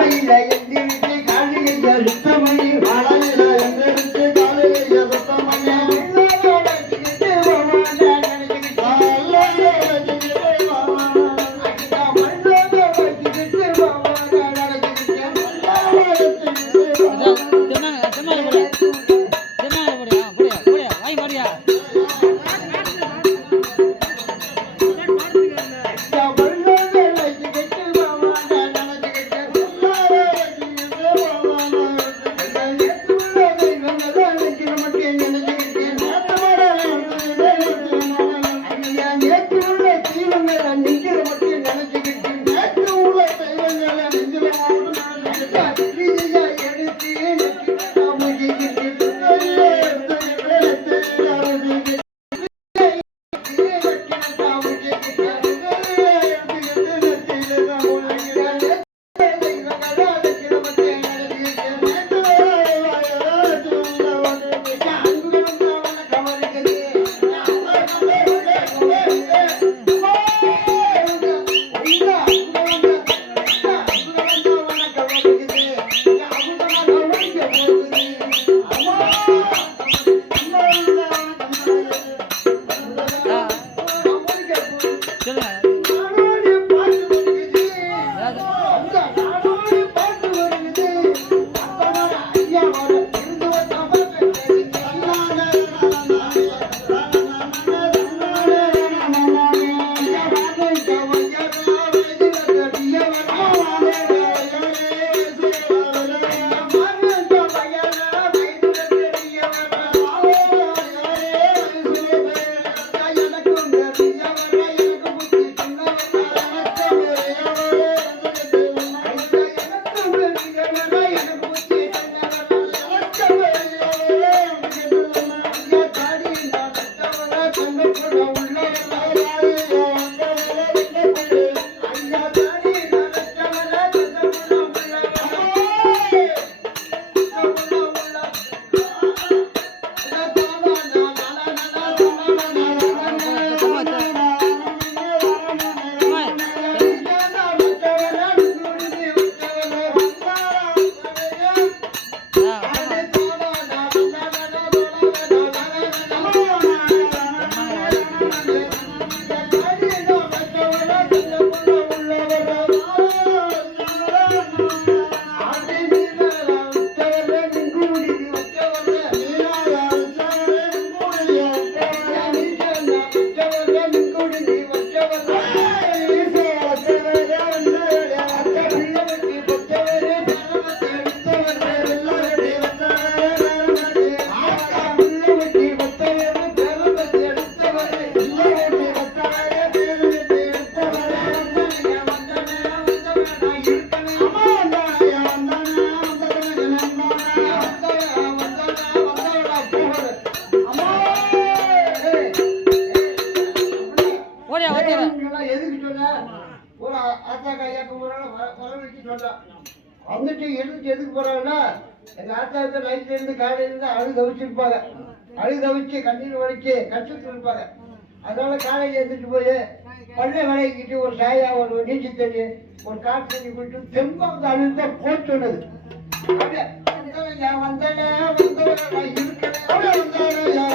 காலையில எந்திரிச்சு காலையில சுத்தம் பண்ணி காலையில எந்திரிச்சு காலையில சுத்தம் பண்ணி வெள்ளோட வச்சுக்கிட்டு போவாண்டா நினைச்சுக்கிட்டு Thank you. ஆத்தா கையாக்கு வரவழைச்சு சொன்னான். வந்துட்டு எழுந்துட்டு எதுக்கு போறாங்கன்னா எங்க ஆத்தாவுக்கு நைட்ல இருந்து காலையில இருந்து அழு தவிச்சிருப்பாங்க அழு தவிச்சு கண்ணீர் வலிச்சு கஷ்டத்தில் இருப்பாங்க. அதனால காலையில எழுந்துட்டு போய் பள்ளி விளையிக்கிட்டு ஒரு சாயா ஒரு நீச்சு தண்ணி ஒரு காட்டு தண்ணி போயிட்டு தெம்பா வந்து அழுந்த போட்டு சொன்னது. வந்தவன் வந்தவன் நான் வந்தானே, வந்தானே,